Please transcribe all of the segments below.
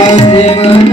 Deus.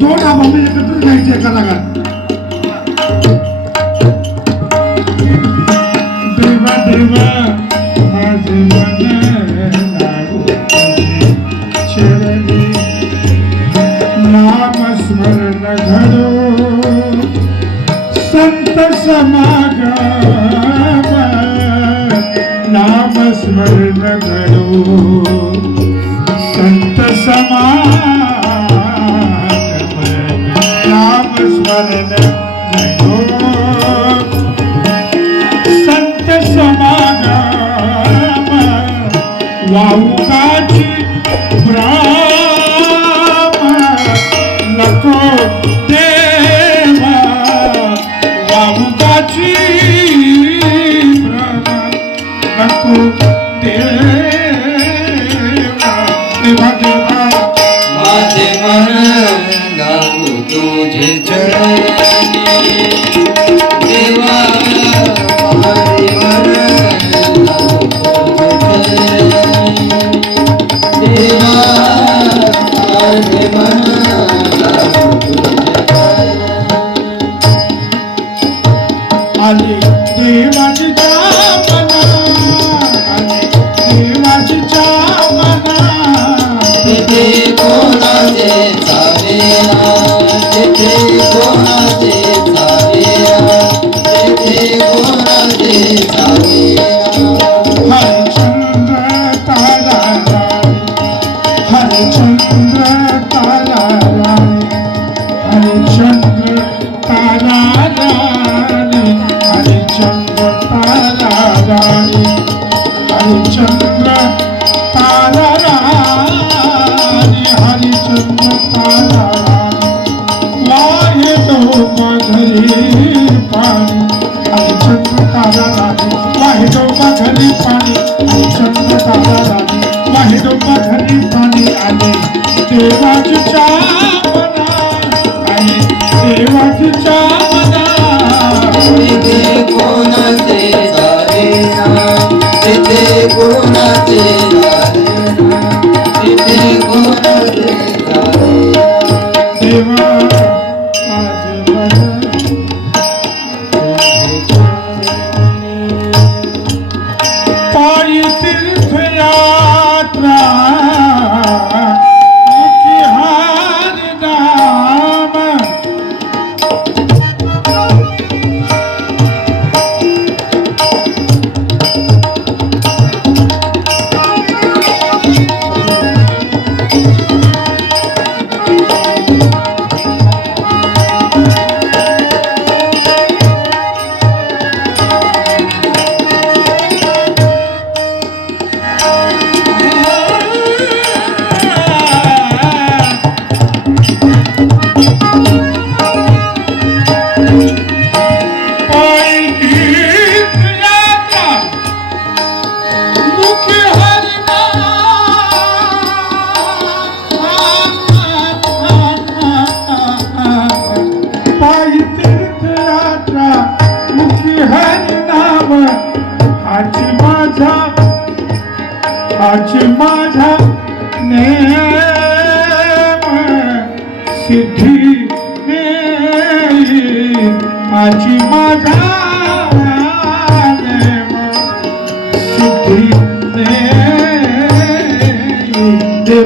दोन आबांनी एकत्र जायचे कलाकार देवा देवा माझे मन लागू चरणी नाम स्मरण घडो. संत समागम. नाम स्मरण घडो. मरण गयो संत समागम वाहुकाची ब्राह्म नको देवा। वाहुकाची ब्राह्म नको देवा। देवा। देवा माझे मरण জয় Jiva Jiva Jiva Jiva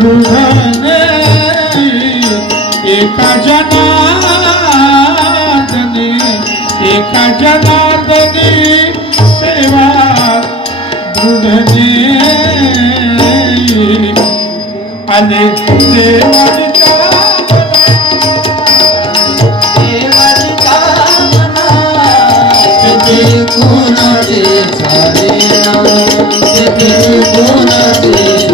दृढने एका जनार्दनी एका सेवा देवाची कामना तिथे कोणाचे साधिया तिथे कोणाचे